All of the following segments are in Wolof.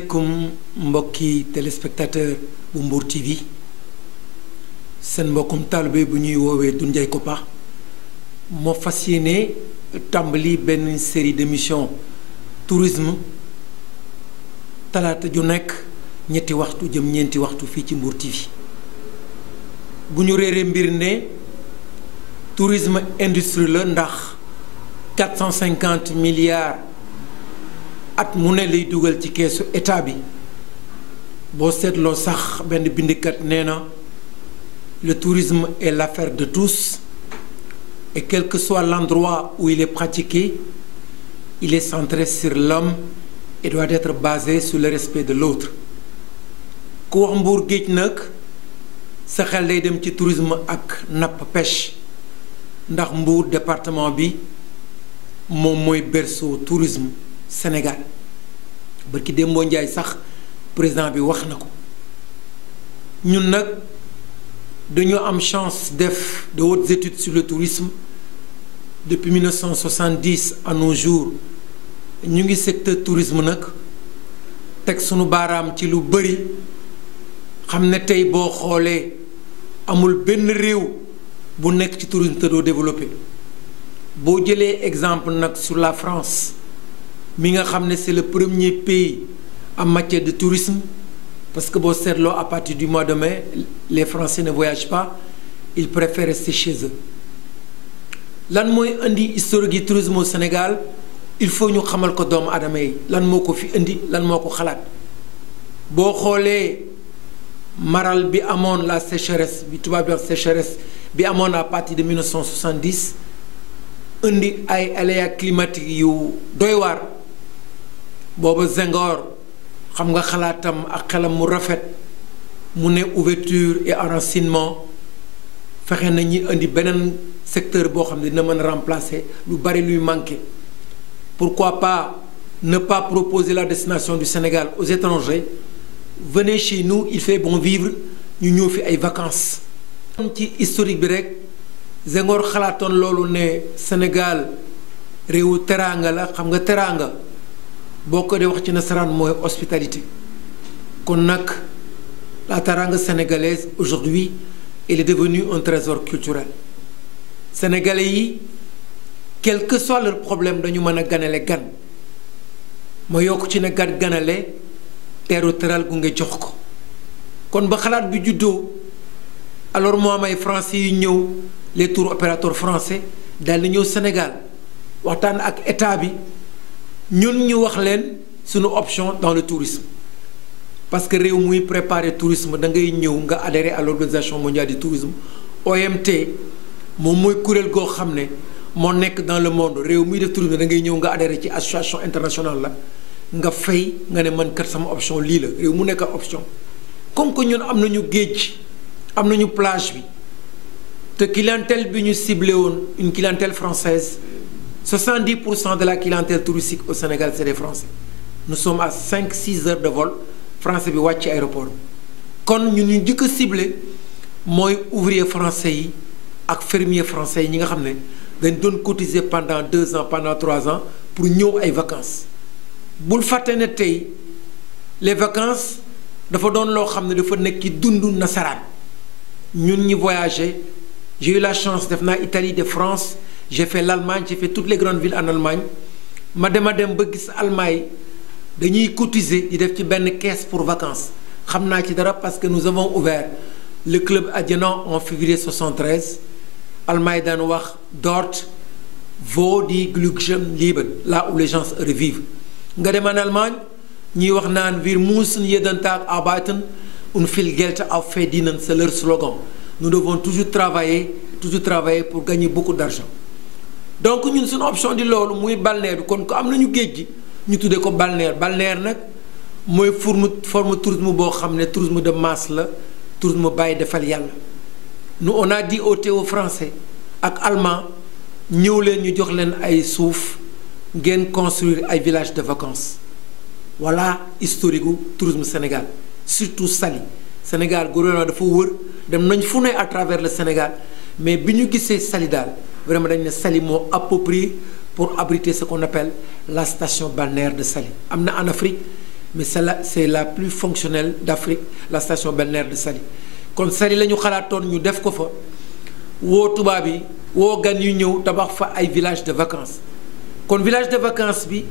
asalaamaaleykum mbokki téléspectateur bu Mbour TV seen mbokkum taalibe bu ñuy woowee Doudou Ndiaye Kopa moo fas yéene tàmbali benn série d'émissions tourisme talaata ju nekk ñetti waxtu jëm ñeenti waxtu fii ci Mbour TV bu ñu réeree mbir ne tourisme industrie la ndax 450 milliards at mu ne lay dugal ci keesu état bi boo seetloo sax benn bindikat nee na le tourisme est l'affaire de tous et quel que soit l'endroit où il est pratiqué il est centré sur l'homme et doit être basé sur le respect de l'autre ku wax Mbour géej nag sa xel day dem ci tourisme ak napp pêche ndax Mbour département bi moom mooy berceau tourisme Sénégal barki Dembo Ndiaye sax président bi wax na ko ñun nag dañoo am chance def de hautes études sur le tourisme depuis 1970 à nos jours ñu ngi secteur tourisme nag teg sunu baaraam ci lu bëri xam ne tey boo xoolee amul benn réew bu nekk ci tourisme te doo développé boo jëlee exemple nag sur la France mi nga xam ne c'est le premier pays en matière de tourisme parce que boo seetloo à partir du mois de mai les Français ne voyagent pas ils préfèrent rester chez eux lan mooy indi historique yi tourisme au Sénégal il faut ñu xamal ko doomu aadama yi lan moo ko fi indi lan moo ko xalaat boo xoolee maral bi amoon la sécheresse bi tubaab bi wax sécheresse bi amoon à partir de 1970 indi ay aléas climatiques yu doy waar booba Senghor xam nga xalaatam ak xelam mu rafet mu ne ouverture et enracinement fexe na ñi indi beneen secteur boo xam ne dina mën a remplacer lu bari luy manqué pourquoi pas ne pas proposer la destination du Sénégal aux étrangers venez chez nous il fait bon vivre ñu ñëw fi ay vacances. ci historique bi rek Senghor xalaatoon loolu ne Sénégal réewu teraanga la xam nga teraanga boo ko dee wax ci nasaraan mooy hospitalité kon nag la teraanga sénégalaise aujourd'hui elle est devenue un trésor culturel sénégalais yi quel que soit leur problème dañu mën a ganale gan ma yokk ci ne ganale teeru teral gu nga jox ko kon ba xalaat bi juddoo alors moo am ay français yu ñëw les tours opérateurs français daal di ñëw Sénégal waxtaan ak état bi ñun ñu wax leen suñu option dans le tourisme parce que réew muy préparer tourisme da ngay ñëw nga adhérer à l'organisation mondiale du tourisme OMT moom mooy kuréel goo xam ne moo nekk dans le monde réew muy def tourisme da ngay ñëw nga adhérer ci association internationale la nga fay nga ne man kat sama option lii la réew mu nekk option comme que ñun am nañu géej am nañu plage bi te clientèle bi ñu ciblé woon une clientèle française 70% de la clientèle touristique au Sénégal c'est des Français nous sommes à 5-6 heures de vol français bi wàcc aéroport kon ñun ñu njëkk a ciblé mooy ouvrier français yi ak fermier français yi ñi nga xam ne dañ doon cotiser pendant 2 ans pendant 3 ans pour ñëw ay vacances bul fàtte ne tey les vacances dafa doon loo xam ne dafa nekk ci dundu nasaraan ñun ñi voyager j'ai eu la chance def naa Italie de France j'ai fait l'Allemagne j'ai fait toutes les grandes villes en Allemagne ma dem ba gis Allemagne dañuy cotiser di def ci benn caisse pour vacances xam naa ci dara parce que nous avons ouvert le club Adiana en février 73 Allemagne daan wax dort wo die Glücklichen leben là où les gens revivent nga dem en Allemagne ñuy wax naan wir müssen jeden Tag arbeiten und viel Geld verdienen c'est leur slogan nous devons toujours travailler pour gagner beaucoup d'argent donc ñun suñu option di loolu muy balnéaire bi kon ko am nañu géej gi ñu tuddee ko balnéaire nag mooy forme tourisme boo xam ne tourisme de masse la tourisme bàyyi defal yàlla nous on a dit aux Français ak allemand ñëw leen ñu jox leen ay suuf ngeen construire ay villages de vacances voilà historique gu tourisme Sénégal surtout Saly Sénégal gouvernement dafa wër dem nañ fu ne à travers le Sénégal mais bi ñu gisee Saly daal vraiment dañ ne Saly moo approprié pour abriter ce qu'on appelle la station balnéaire de Saly am na en Afrique mais c'est la plus fonctionnelle d'Afrique, la station balnéaire de Saly. kon Saly la ñu xalaatoon ñu def ko fa woo tubaab yi woo gan yu ñëw tabax fa ay village de vacances kon village de vacances bi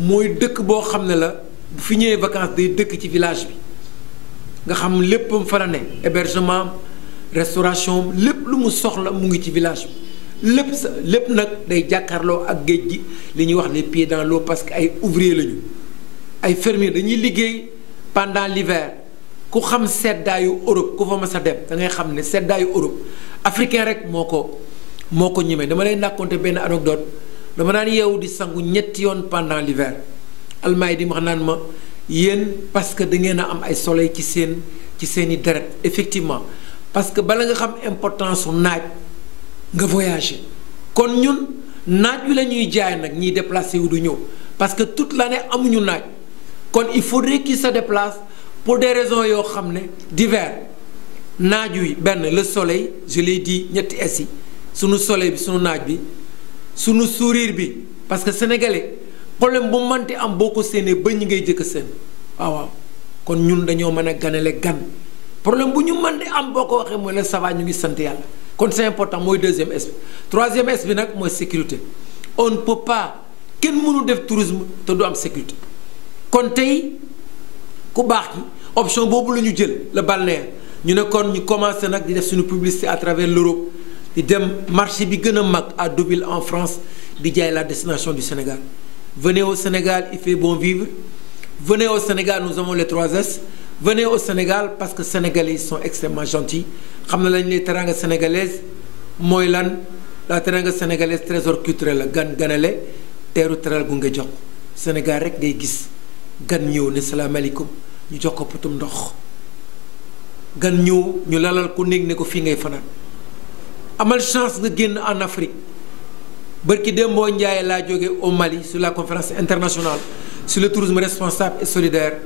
mooy dëkk boo xam ne la bu fi ñëwee vacances day dëkk ci village bi nga xam léppam fa la ne hébergement restauration lépp lu mu soxla mu ngi ci village bi lépp nag day jàkkaarloo ak géej gi li ñuy wax les pieds dans l'eau parce que ay ouvrier lañu ay fermiers dañuy liggéey pendant l'hiver ku xam seddaayu Europe ku fa mas a dem da ngay xam ne seddaayu Europe africain rek moo ko ñemee. dama lay raconter benn anecdote dama daan yeewu di sangu ñetti yoon pendant l'hiver almaay di wax naan ma yéen parce que da ngeen a am ay soleil ci seeni deret effectivement parce que bala nga xam importance su naaj nga voyager kon ñun naaj wi la ñuy jaay nag ñiy déplacé wu du ñëw parce que toute l'année amuñu naaj kon il faudrait qu'ils se déplacent pour des raisons yoo xam ne d'hiver naaj wi benn le soleil je l'ai dit ñetti es yi sunu soleil bi sunu naaj bi sunu sourire bi parce que sénégalais problème bu mënti am boo ko séenee ba ñi ngay jëkk seen waaw kon ñun dañoo mën a ganale gan problème bu ñu mën di am boo ko waxee mooy la ça va ñu ngi sant yàlla kon c'est important mooy deuxième S bi troisième S bi nag mooy sécurité on ne peut pas kenn mënu def tourisme te du am sécurité kon tey ku baax ki option boobu la ñu jël le balnéaire ñu ne kon ñu commencé nag di def suñu publicité à travers l'Europe di dem marché bi gën a mag à Deauville en France di jaay la destination du Sénégal venez au Sénégal il fait bon vivre venez au Sénégal nous avons les 3S venez au Sénégal parce que Sénégalais ils sont extrêmement gentils xam na lañ les teranga sénégalaise mooy lan la teranga sénégalaise trésor culturel la ganale teeru teral gu nga jox Sénégal rek ngay gis gan ñëw ne salaamaaleykum ñu jox ko putum ndox gan ñëw ñu lalal ko néeg ne ko fii ngay fanaan amal chance nga génn en Afrique bërki Dembo Ndiaye laa jóge au Mali sur la conférence internationale sur le tourisme responsable et solidaire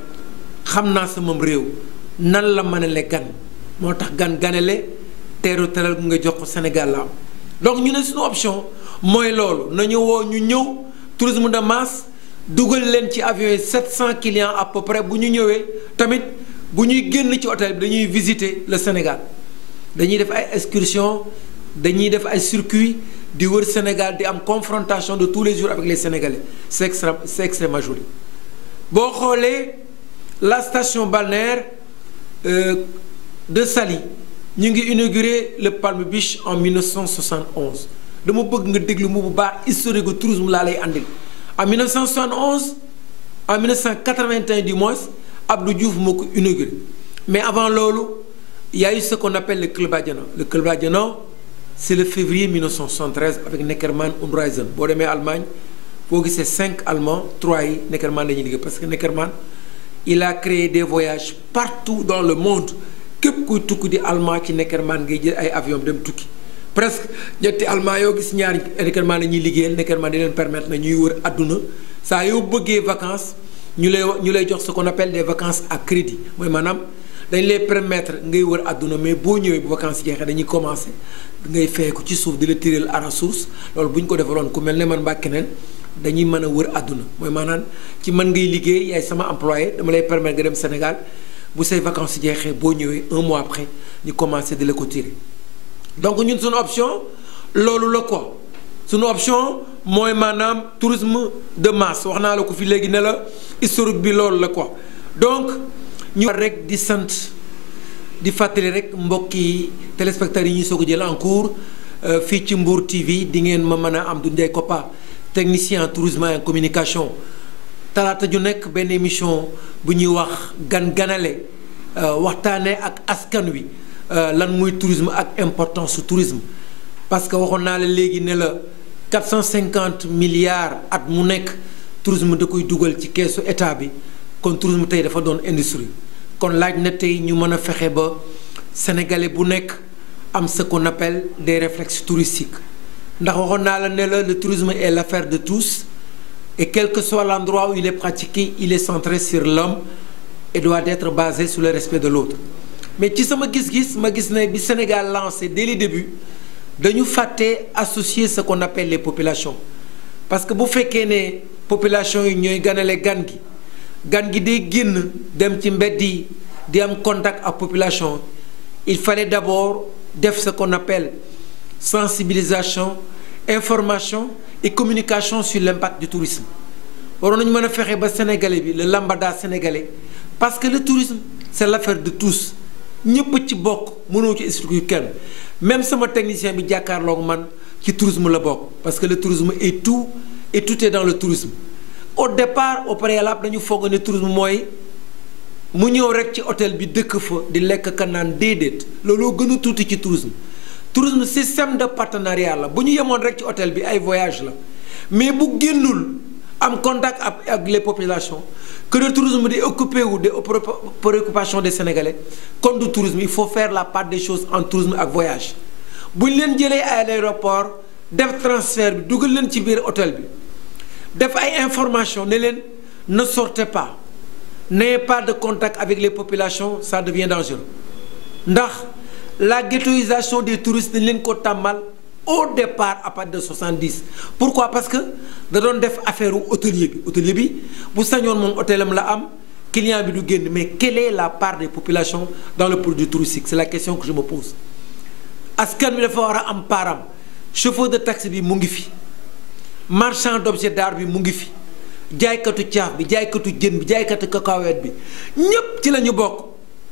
xam naa sama réew nan la mën a le gan moo tax ganale teeru teral gu nga jox ko Sénégal la am donc ñu ne suñu option mooy loolu nañu woo ñu ñëw tourisme de masse dugal leen ci avion yi 700 clients à peu près bu ñu ñëwee tamit bu ñuy génn ci hôtel bi dañuy visiter le Sénégal dañuy def ay excursion dañuy def ay circuit di wër Sénégal di am confrontation de tous les jours avec les Sénégalais c'est extrêmement joli boo xoolee la station balnéaire de Saly ñu ngi inauguré le Palm Beach en 1971 dama bëgg nga déglu mu bu baax historique du tourisme laa lay andil en 1971 en 1981 du moins Abdou Diouf moo ko inauguré mais avant loolu il y a eu ce qu'on appelle le Club Adiana le Club Adiana c'est le février 1973 avec Neckermann und Reisen boo demee Allemagne boo gisee 5 Allemands 3 yi Neckermann dañuy liggéey parce que Neckermann il a créé des voyages partout dans le monde képp kuy tukki di allemand ci Neckermann ngay jël ay avion dem tukki presque ñetti allemand yoo gis ñaari Neckermann la ñuy liggéeyal Neckermann di leen permettre na ñuy wër àdduna saa yoo bëggee vacances ñu lay jox ce qu'on appelle des vacances à crédit mooy maanaam dañ lay permettre ngay wër àdduna mais boo ñëwee bu vacances jeexee dañuy commencer ngay fay ko ci suuf di la tiréel à la source loolu bu ñu ko defaloon ku mel ne man mbaa keneen dañuy mën a wër àdduna mooy maanaam ci man ngay liggéey yaay sama employé dama lay permettre nga dem Sénégal bu say vacances jeexee boo ñëwee un mois après ñu commencer di la ko tirer donc ñun suñu option loolu la quoi suñu option mooy maanaam tourisme de masse wax naa la ko fi léegi ne la historique bi loolu la quoi donc ñu war rek di sant di fàttali rek mbokki téléspectateurs yi ñuy soog a jël en cours fii ci Mbour TV di ngeen ma mën a am du Ndiaye Kopa technicien en tourisme et en communication talaata ju nekk benn émission bu ñuy wax ganale waxtaanee ak askan wi lan muy tourisme ak importance su tourisme parce que waxoon naa la léegi ne la 450 milliards at mu nekk tourisme da koy dugal ci keesu état bi kon tourisme tey dafa doon industrie kon laaj na tey ñu mën a fexe ba sénégalais bu nekk am ce qu'on appelle des réflexes touristiques ndax waxoon naa la ne la le tourisme est l'affaire de tous et quel que soit l'endroit où il est pratiqué il est centré sur l'homme et doit être basé sur le respect de l'autre mais ci sama gis-gis ma gis ne bi Sénégal lancé dès le début dañu fàtte associer ce qu'on appelle les populations parce que bu fekkee ne population yi ñooy ganale gan gi gan gi day génn dem ci mbedd yi di am contact ak population il fallait d'abord def ce qu'on appelle sensibilisation information et communication sur l'impact du tourisme waroon nañu mën a fexe ba sénégalais bi le lambada sénégalais parce que le tourisme c'est l'affaire de tous ñëpp ci bokk mënoo ci expliquer kenn même sama technicien bi jàkkaarloog man ci tourisme la bokk parce que le tourisme est tout et tout est dans le tourisme au départ au préalable dañu foog ne tourisme mooy mu ñëw rek ci hôtel bi dëkk fa di lekk ka naan déedéet looloo gën a tuuti ci tourisme tourisme système de partenariat la bu ñu yemoon rek ci hôtel bi ay voyage la mais bu génnul am contact ak les populations que le tourisme di occupé wu des préoccupations des Sénégalais comme du tourisme il faut faire la part des choses en tourisme ak voyage bu ñu leen jëlee à l'aéroport def transfert bi dugal leen ci biir hôtel bi def ay information ne leen ne sortez pas n'ayez pas de contact avec les populations ça devient dangereux ndax la ghettoisation des touristes dañ leen ko tàmmal au départ à partir de 70 pourquoi parce que da doon def affaire hôtelier bi bu sañoon moom hôtelam la am client bi du génn mais quelle est la part des populations dans le produit touristique c'est la question que je me pose askan bi dafa war a am param chauffeur de taxi bi mu ngi fi marchand d'objets d'art bi mu ngi fi jaaykatu caaf bi jaaykatu jën bi jaaykatu cacahuète bi ñépp ci la ñu bokk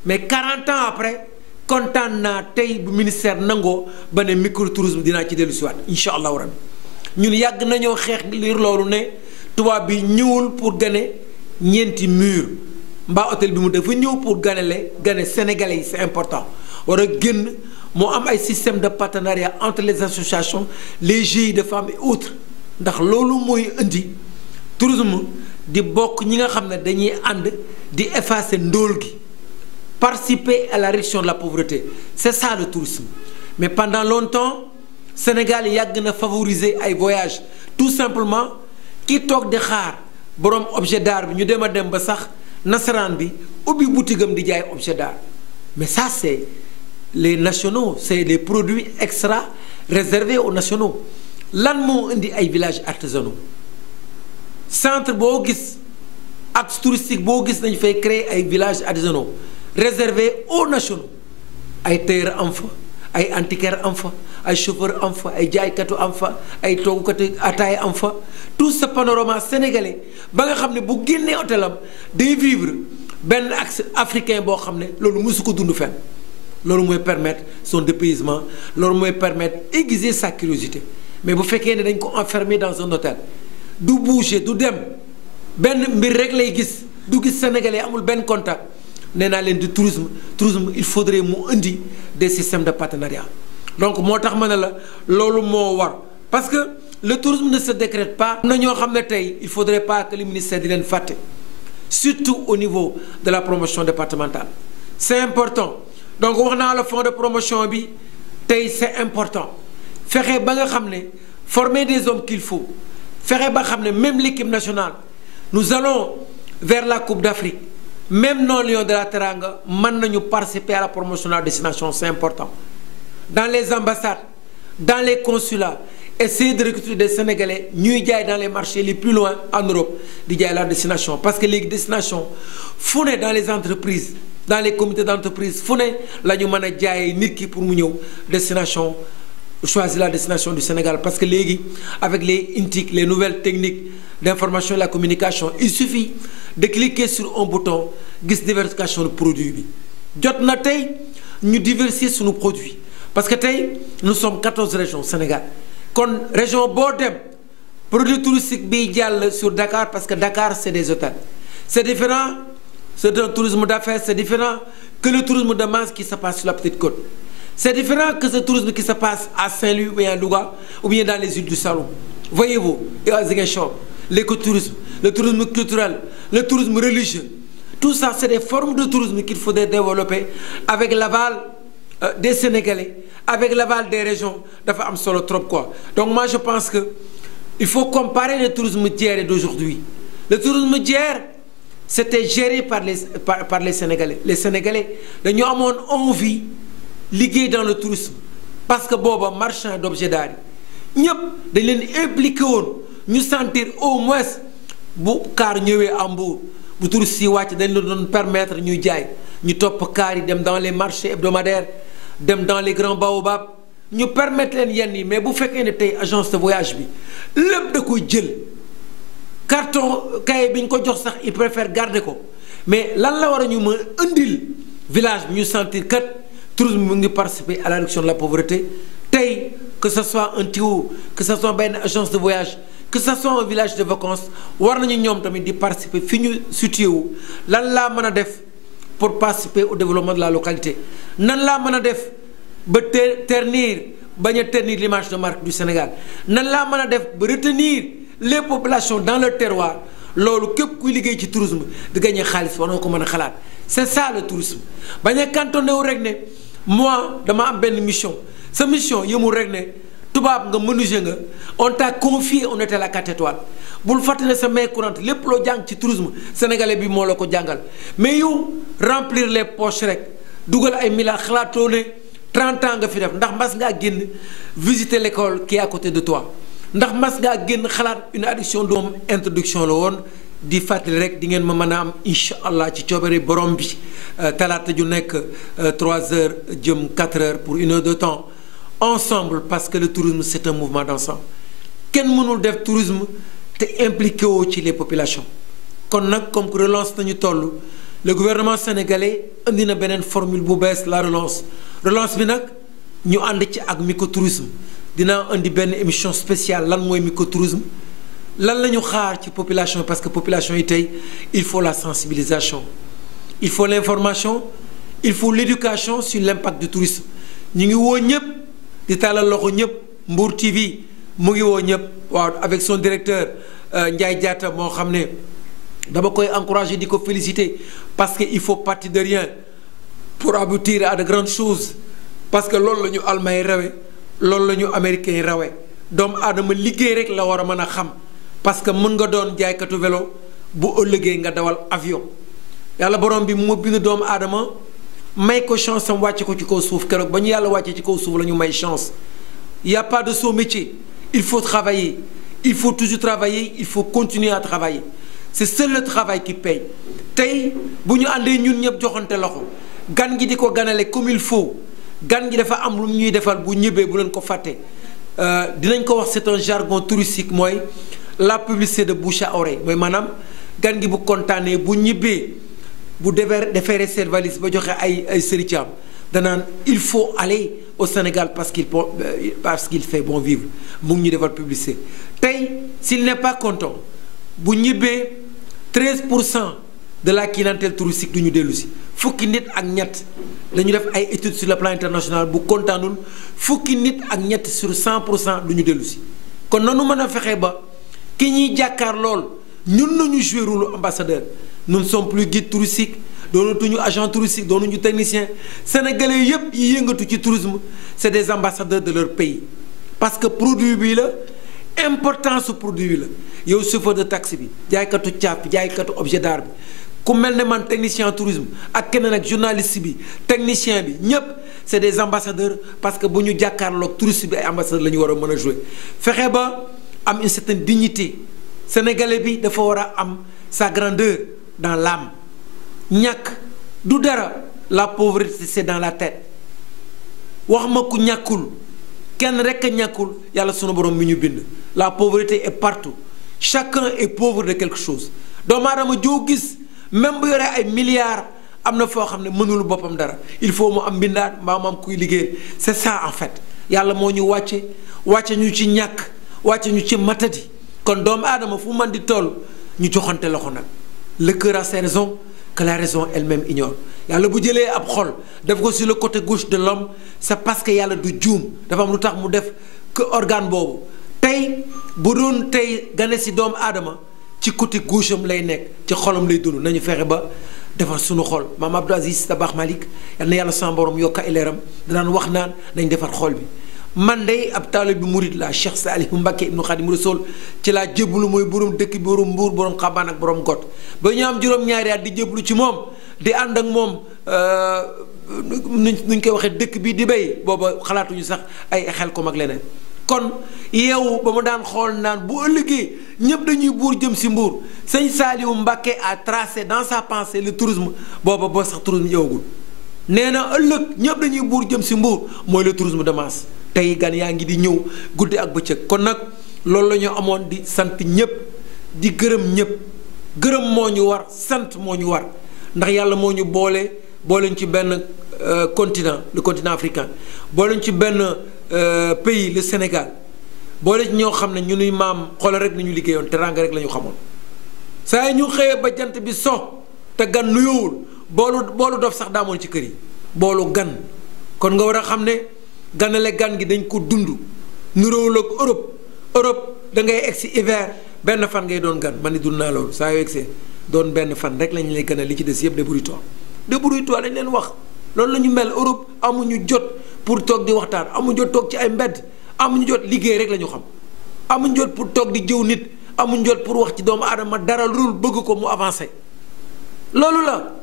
mais 40 ans après kontaan naa tey bu ministère nangoo ba ne microtourisme dinaa ci dellu siwaat incha allahu rabbi ñun yàgg nañoo xeex liir loolu ne tubaab bi ñëwul pour gane ñeenti mur mbaa hôtel bi mu dafa ñëw pour gane sénégalais yi c'est important war a génn moo am ay système de partenariat entre les associations les GIE de femmes et autres ndax loolu mooy indi tourisme di bokk ñi nga xam ne dañuy ànd di effacer ndóol gi participer à la réduction de la pauvreté c'est ça le tourisme mais pendant longtemps Sénégal yàgg na favoriser ay voyages tout simplement ki toog di xaar borom objet d'art bi ñu dem a dem ba sax nasaraan bi ubbi boutique am di jaay objet d'art mais ça c'est les nationaux c'est les produits extra réservés aux nationaux lan moo indi ay villages artisanaux centre boo gis ak touristique boo gis nañ fay créer ay villages artisanaux réservés aux nationaux ay tailleur am fa ay antiquaire am fa ay chauffeur am fa ay jaaykatu am fa ay toogukatu ataay am fa tout ce panorama sénégalais ba nga xam ne bu génnee hôtelam day vivre benn axe africain boo xam ne loolu mësu ko dund fenn loolu mooy permettre son dépaysement loolu mooy permettre aiguiser sa curiosité mais bu fekkee ne dañ ko enfermer dans un hôtel du bouger du dem benn mbir rek lay gis du gis sénégalais amul benn contact nee naa leen di tourisme il faudrait mu indi des systèmes de partenariat donc moo tax ma ne la loolu moo war parce que le tourisme ne se décrète pas. am na ñoo xam ne tey il faudrait pas que le ministère di leen fàtte surtout au niveau de la promotion départementale c'est important donc wax naa la fonds de promotion bi tey c'est important fexe ba nga xam ne former des hommes qu'il faut fexe ba xam ne même l'équipe nationale nous allons vers la Coupe d'Afrique même non Lions de la Teranga mën nañu participer à la promotion de la destination c'est important dans les ambassades dans les consulats essayer de recruter des Sénégalais ñuy jaay dans les marchés les plus loin en Europe di jaay la destination parce que léegi destination fu ne dans les entreprises dans les comités d'entreprise fu ne la ñu mën a jaayee nit ki pour mu ñëw destination choisir la destination du Sénégal parce que léegi avec les INTIC les nouvelles techniques d'information et la communication il suffit de cliquer sur un bouton gis diversification de produit bi jot na tey ñu diversifier suñu produit parce que tey nous sommes 14 régions Sénégal kon région boo dem produit touristique bi jàll sur Dakar parce que Dakar c'est des hôtels c'est différent c'est un tourisme d'affaires c'est différent que le tourisme de masse qui se passe sur la Petite Côte c'est différent que ce tourisme qui se passe à Saint-Louis ou bien à Louga ou bien dans les îles du Saloum voyez-vous et à Ziguinchor l'écotourisme le tourisme culturel le tourisme religieux tout ça c'est des formes de tourisme qu'il faudrait développer avec l'aval des Sénégalais avec l'aval des régions dafa am solo trop quoi donc moi je pense que il faut comparer le tourisme d'hier et d'aujourd'hui le tourisme d'hier c'était géré par les Sénégalais les Sénégalais dañoo amoon envie liggéey dans le tourisme parce que booba marchand d'objets d'art yi ñëpp dañ leen impliqué woon ñu sentir au moins bu kaar ñëwee à Mbour bu touristes yi wàcc dañ la doon permettre ñuy jaay ñu topp kaar yi dem dans les marchés hebdomadaires dem dans les grands baobabs ñu permettre leen yenn yi mais bu fekkee ne tey agence de voyage bi lépp da koy jël carton cahier bi ñu ko jox sax il préfère garder ko mais lan la war a ñu mën indil village bi ñu sentir kat tourisme mu ngi participer à la réduction de la pauvreté tey que ce soit un TIO que ce soit benn agence de voyage que ce soit un village de vacances war nañu ñoom tamit di participer fi ñu situé wu lan laa mën a def pour participer au développement de la localité nan laa mën a def ba ternir bañ a ternir l'image de marque du Sénégal nan laa mën a def ba retenir les populations dans leur terroir loolu képp kuy liggéey ci tourisme di gagné xaalis war na ko mën a xalaat c'est ça le tourisme bañ a cantonné wu rek ne moi dama am benn mission sa mission yëmul rek ne tubaab nga menuisier nga on t'a confié on était la 4 étoiles bul fàtte ne sa main courante lépp loo jàng ci tourisme sénégalais bi moo la ko jàngal mais yow remplir les poches rek dugal ay milliards xalaatoo ne 30 ans nga fi def ndax mas ngaa génn visiter l'école qui est à côté de toi ndax mas ngaa génn xalaat une addiction doom introduction la woon di fàttali rek di ngeen ma mën a am incha allah ci coobare borom bi talaata ju nekk 3 heures jëm 4 heures pour 1 heure de temps ensemble parce que le tourisme c'est un mouvement d'ensemble kenn mënul def tourisme te impliqué woo ci les populations kon nag comme que relance nañu toll le gouvernement sénégalais indi na beneen formule bu bees la relance bi nag ñu ànd ci ak microtourisme dinaa indi benn émission spéciale lan mooy microtourisme lan la ñu xaar ci population parce que population yi tey il faut la sensibilisation il faut l'information il faut l'éducation sur l'impact du tourisme ñu ngi woo ñëpp di tàllal loxo ñëpp Mbour TV mu ngi woo ñëpp waaw avec son directeur Ndiaye Diatta moo xam ne dama koy encourager di ko féliciter parce que il faut partir de rien pour aboutir à de grandes choses parce que loolu la ñu Allemand yi rawe loolu la ñu Américains yi rawe doomu aadama liggéey rek la war a mën a xam parce que mën nga doon jaaykatu vélo bu ëllëgee nga dawal avion yàlla borom bi moo bind doomu aadama may ko chance am wàcce ko ci kaw suuf keroog ba ñu yàlla wàccee ci kaw suuf la ñu may chance il y a pas de sot métier il faut travailler il faut toujours travailler il faut continuer à travailler c'est seul le travail qui paye tey bu ñu àndee ñun ñëpp joxante loxo gan gi di ko ganale comme il faut gan gi dafa am lu ñuy defal bu ñëbbee bu leen ko fàtte dinañ ko wax c'est un jargon touristique mooy la publicité de bouche à oreille mooy maanaam gan gi bu kontaanee bu ñibbee bu defeere seen valise ba joxe ay sëricam danaan il faut aller au Sénégal parce qu'il fait bon vivre mu ngi ñu defal publicité tey s'il n'est pas content bu ñibbee 13% de la clientèle touristique du ñu dellu si fukki nit ak ñett dañu def ay études sur le plan international bu kontaanul fukki nit ak ñett sur 100% du ñu dellu si kon nanu mën a fexe ba ki ñuy jàkkaar lool ñun nañu jouer rôle ambassadeur nous ne sommes plus guide touristique doonatuñu agent touristique doonuñu technicien sénégalais yépp yi yëngatu ci tourisme c'est des ambassadeurs de leur pays parce que produit bi la importance su produit bi la yow chauffeur de taxi bi jaaykatu caaf bi jaaykatu objet d'art bi ku mel ne man technicien tourisme ak keneen ak journaliste bi technicien bi ñépp c'est des ambassadeurs parce que bu ñu jàkkaarloog touriste bi ay ambassadeurs la ñu war a mën a jouer fexe ba am une certaine dignité sénégalais bi dafa war a am sa grandeur dans l'âme ñàkk du dara la pauvreté c'est dans la tête wax ma ku ñàkkul kenn rekk a ñàkkul yàlla sunu borom mi ñu bind la pauvreté est partout chacun est pauvre de quelque chose doomu aadama joo gis même bu yoree ay milliards am na foo xam ne mënul boppam dara il faut mu am mbindaan mbaa mu am kuy liggéey c'est ça en fait yàlla moo ñu wàcce ñu ci ñàkk wàcce ñu ci matadi kon doomu aadama fu man di toll ñu joxante loxo nag le cœur a ses raisons que la raison elle-même ignore yàlla bu jëlee ab xol def ko sur le côté gauche de l'homme c'est parce que yàlla du juum dafa am lu tax mu def que organe boobu tey bu doon tey gane si doomu aadama ci côté gauche am lay nekk ci xolam lay dund nañu fexe ba defar suñu xol maam Abdou Aziz Dabakh Malick yal na yàlla sama borom yokk ay leeram danaan wax naan nañ defar xol bi man de ab taalibe bi murid la Cheikh Saliou Mbacké ibnu Khadim Rassoul ci laa jébbalu mooy borom dëkk bi borom Mbuur borom Xabaan ak borom Got ba ñu am juróom-ñaari at di jébbalu ci moom di ànd ak moom nuñ koy waxee dëkk bi di béy booba xalaatuñu sax ay xel kom ak leneen kon yeewu ba mu daan xool naan bu ëllëgee ñëpp dañuy buur jëm si Mbour sëñ Saliou Mbacké a tracé dans sa pensée le tourisme booba boo sax tourisme yeewagul nee na ëllëg ñëpp dañuy buur jëm si Mbour mooy le tourisme de masse tey gan yaa ngi di ñëw guddi ak bëccëg kon nag loolu la ñu amoon di sant ñëpp di gërëm ñëpp gërëm moo ñu war sant moo ñu war ndax yàlla moo ñu booleñ ci benn continent le continent africain booleñ ci benn pays le Sénégal boole ci ñoo xam ne ñu nuy maam xoolal rek ni ñu liggéeyoon teranga rek la ñu xamoon saa yi ñu xëyee ba jant bi so te gan nuyoowul boolu dof sax daamoon ci kër yi boolu gan kon nga war a xam ne ganale gan gi dañ ko dund nuróowul ak Europe da ngay egg si hiver benn fan ngay doon gan man ni dund naa loolu saa yoo egsee doon benn fan rek lañu lay ganal li ci des yëpp débrouille-toi dañ leen wax loolu la ñu mel Europe amuñu jot pour toog di waxtaan amuñu jot toog ci ay mbedd amuñu jot liggéey rek la ñu xam amuñu jot pour toog di jëw nit amuñu jot pour wax ci doomu aadama dara lu bëgg ko mu avancé loolu la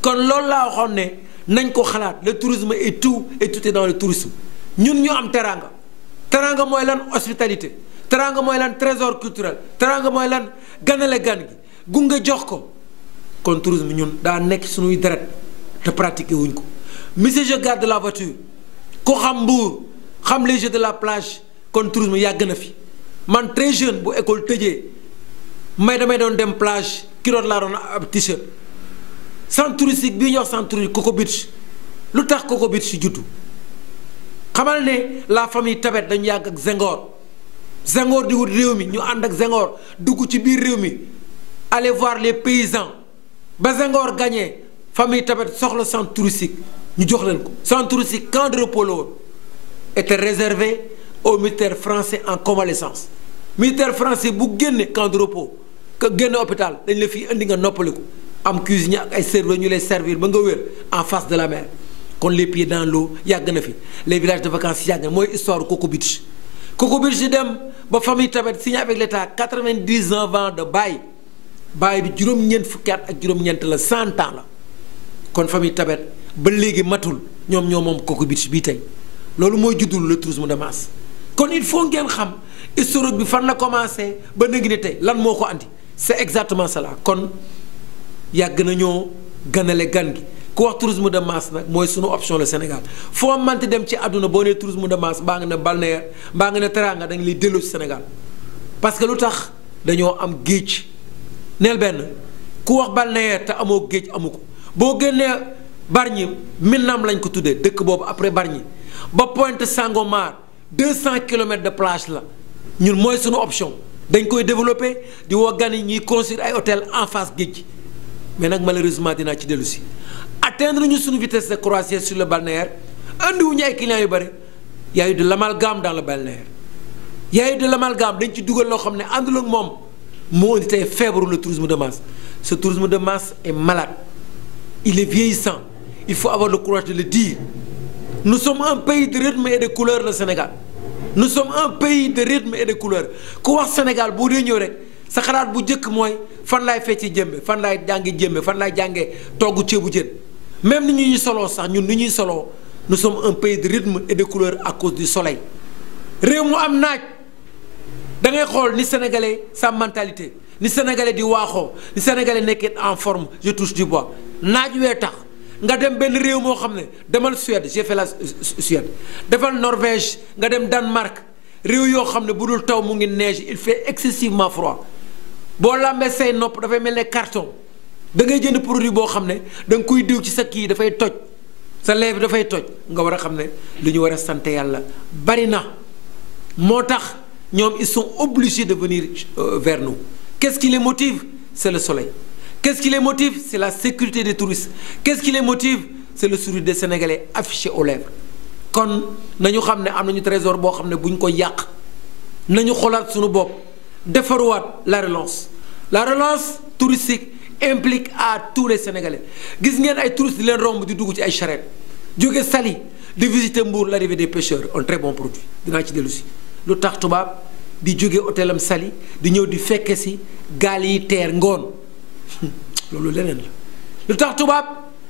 kon loolu laa waxoon ne nañ ko xalaat le tourisme et tout est dans le tourisme ñun ñu am teranga mooy lan hospitalité teranga mooy lan trésor culturel teranga mooy lan ganale gan gi gunge jox ko kon tourisme ñun daa nekk suñuy deret te pratiqué wuñ ko monsieur je garde la voiture ko xam Mbour xam les jeux de la plage kon tourisme yàgg na fi man très jeune bu école tëjee damay doon dem plage kiroot laa doon ab t-shirt centre touristique bii ñuy wax centre touristique Coco Beach lu tax Coco Beach si juddu xamal ne la famille Tabet dañu yàgg ak Senghor di wut réew mi ñu ànd ak Senghor dugg ci biir réew mi aller voir les paysans ba Senghor gagné famille Tabet soxla centre touristique ñu jox leen ko centre touristique camp de repos la woon était réservé aux militaires français en convalescence militaire français bu génne camp de repos que génne hôpital dañ la fii indi nga noppaliku am cuisinier ak ay serveurs ñu lay servir ba nga wér en face de la mer kon les pieds dans l'eau yàgg na fi les villages de vacances yàgg na mooy histoire Coco Beach di dem ba famille Tabet signé avec l'État 90 ans de bail bi juróom-ñeent fukki at ak juróom-ñeent la 100 ans la kon famille Tabet ba léegi matul ñoom moom Coco Beach bii tey loolu mooy juddul le tourisme de masse kon il faut ngeen xam historique bi fan la commencé ba léegi ne tey lan moo ko andi c'est exactement cela kon yàgg nañoo ganale gan gi ku wax tourisme de masse nag mooy sunu option le Sénégal foo manti dem ci àdduna boo nee tourisme de masse mbaa nga ne balnéaire mbaa nga ne teranga dañ lay delloo ci Sénégal parce que lu tax dañoo am géej neel benn ku wax balnéaire te amoo géej amu ko boo génnee Bargny Minam lañ ko tuddee dëkk boobu après Bargny ba Pointe Sangomar 200 kilomètres de plage la ñun mooy sunu option dañ koy développer di woo gan yi ñuy construire ay hôtel en face géej gi mais nag malheureusement dinaa ci dellu si atteindre ñu suñu vitesse de croisière sur le balnéaire andiwuñu ay clients yu bëri y a eu de l'amalgame dans le balnéaire y a eu de l'amalgame dañ ci dugal loo xam ne àndul ak moom moo indi tey feebaru le tourisme de masse ce tourisme de masse est malade il est vieillissant il faut avoir le courage de le dire nous sommes un pays de rythme et de couleur le Sénégal nous sommes un pays de rythme et de couleur ku wax Sénégal boo dee ñëw rek sa xalaat bu njëkk mooy fan laay fecci jëmbe fan laay jànge jëmbe fan laay jànge togg ceebu jën même ni ñuy soloo sax ñun ni ñuy soloo nous sommes un pays de rythme et de couleur à cause du soleil réew mu am naaj da ngay xool ni sénégalais sa mentalité ni sénégalais di waaxoo ni sénégalais nekkee en forme je touche du bois naaj wee tax nga dem benn réew moo xam ne demal Suède j'ai fait la Suède defal Norvège nga dem Danemark réew yoo xam ne bu dul taw mu ngi neige il fait excessivement froid boo làmbee say nopp dafay mel ne carton da ngay jënd produit boo xam ne da nga koy diw ci sa kii dafay toj sa lèvre dafay toj nga war a xam ne lu ñu war a sant yàlla bari na moo tax ñoom ils sont obligés de venir vers nous qu'est-ce qui les motive c'est le soleil qu'est-ce qui les motive c'est la sécurité des touristes qu'est-ce qui les motive c'est le sourire des Sénégalais affiché aux lèvres kon nañu xam ne am nañu trésor boo xam ne bu ñu ko yàq nañu xoolaat suñu bopp defaruwaat la relance touristique implique à tous les Sénégalais gis ngeen ay touristes di leen romb di dugg ci ay charrette jóge Saly di visiter Mbour l'arrivée des pêcheurs un très bon produit dinaa ci dellu si lu tax tubaab di jóge hôtelam Saly di ñëw di fekke si gaal yi teer ngoon loolu leneen la lu tax tubaab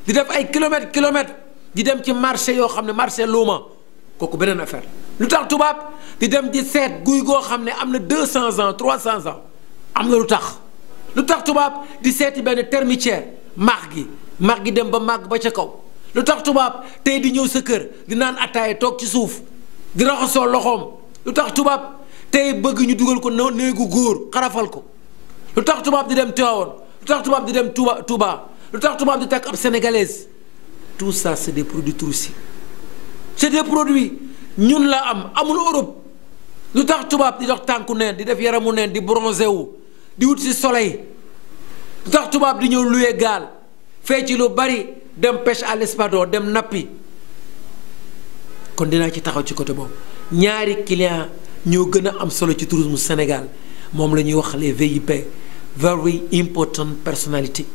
di def ay kilomètres di dem ci marché yoo xam ne marché luuma kooku beneen affaire lu tax tubaab di dem di seet guy goo xam ne am na 200 ans 300 ans am na lu tax tubaab di seeti benn termitière max gi dem ba màgg ba ca kaw lu tax tubaab tey di ñëw sa kër di naan attaaye toog ci suuf di raxasoo loxoom lu tax tubaab tey bëgg ñu dugal ko néegu góor xarafal ko lu tax tubaab di dem Tivaouane lu tax tubaab di dem Touba lu tax tubaab di takk ab sénégalaise tout ça c'est des produits touristiques c'est des produits ñun la amul Europe lu tax tubaab di dox tànku neen di def yaramu neen di bronzé wu di wut ci soleil lu tax tubaab di ñëw luye gaal fee ci lu bari dem pêche à l'espadon dem nappi kon dinaa ci taxaw ci côté boobu ñaari client ñoo gën a am solo ci tourisme Sénégal moom la ñuy wax les VIP very important personality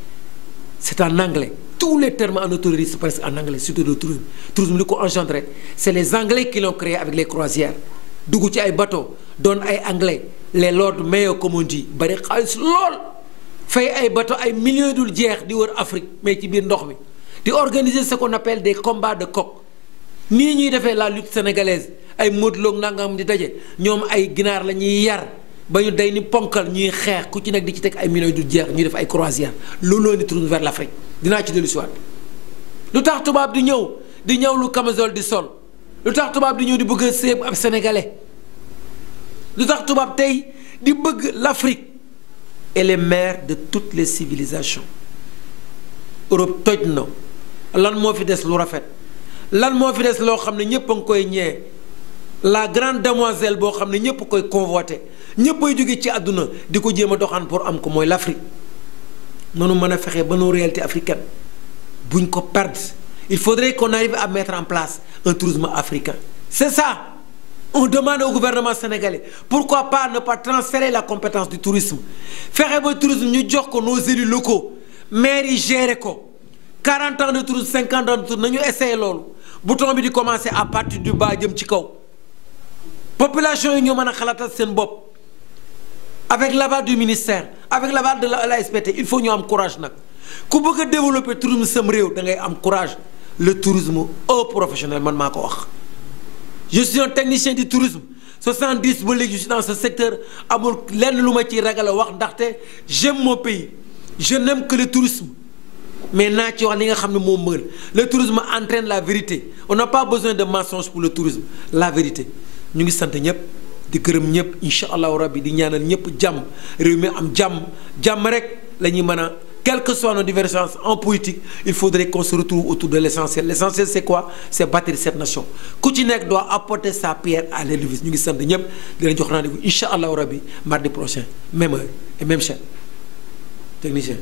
c'est en anglais tous les termes en hôtellerie c'est presque en anglais surtout le tourisme li ko engendré c'est les anglais qui l'ont créé avec les croisières dugg ci ay bateau doon ay anglais les lord mayo comme on dit bari xaalis lool fay ay bateau ay millions dul jeex di wër Afrique mais ci biir ndox mi di organiser ce qu'on appelle des combats de coq nii ñuy defee la lutte sénégalaise ay móodloog nangam di daje ñoom ay ginaar la ñuy yar ba ñu day ni ponkal ñuy xeex ku ci nekk di ci teg ay millions du jeex ñuy def ay croisières looloo ni tourne vers l'Afrique dinaa ci dellu si waat lu tax tubaab di ñëw lu camisole di sol lu tax tubaab di ñëw di bëgg a séeb ab sénégalais lu tax tubaab tey di bëgg l'Afrique et les mères de toutes les civilisations Europe toj na lan moo fi des lu rafet lan moo fi des loo xam ne ñëpp a ngi koy ñee la grande demoiselle boo xam ne ñëpp koy convoité ñëpp ay jóge ci àdduna di ko jéem a doxaan pour am ko mooy l'Afrique noonu mën a fexe ba nos réalités africaines buñ ko perdre il faudrait qu'on arrive à mettre en place un tourisme africain c'est ça on demande au gouvernement sénégalais pourquoi pas ne pas transférer la compétence du tourisme fexe ba tourisme ñu jox ko nos élus locaux maires yi gérer ko 40 ans de tourisme 50 ans de tourisme nañu essayer loolu bouton bi di commencer à partir du bas jëm ci kaw population yi ñoo mën a xalaatal seen bopp avec l'aval du ministère avec l'aval de la SPT il faut ñu am courage nag ku bëgg a développer tourisme sam réew da ngay am courage le tourisme au professionnel man maa ko wax je suis un technicien du tourisme 70 ba léegi je suis dans ce secteur amul lenn lu ma ciy ragal a wax ndaxte j'aime mon pays je n'aime que le tourisme mais naa ci wax li nga xam ne moo mën le tourisme entraîne la vérité on n'a pas besoin de mensonges pour le tourisme la vérité ñu ngi sant ñëpp di gërëm ñëpp incha allahu rabbi di ñaanal ñëpp jàmm réew mi am jàmm rek la ñuy mën a quelles que soient nos divergences en politique il faudrait qu'on se retrouve autour de l'essentiel c'est quoi c'est bâtir cette nation ku ci nekk doit apporter sa pierre à l'édifice ñu ngi sant ñëpp di leen jox rendez-vous incha allahu rabbi mardi prochain même heure et même chaîne technicien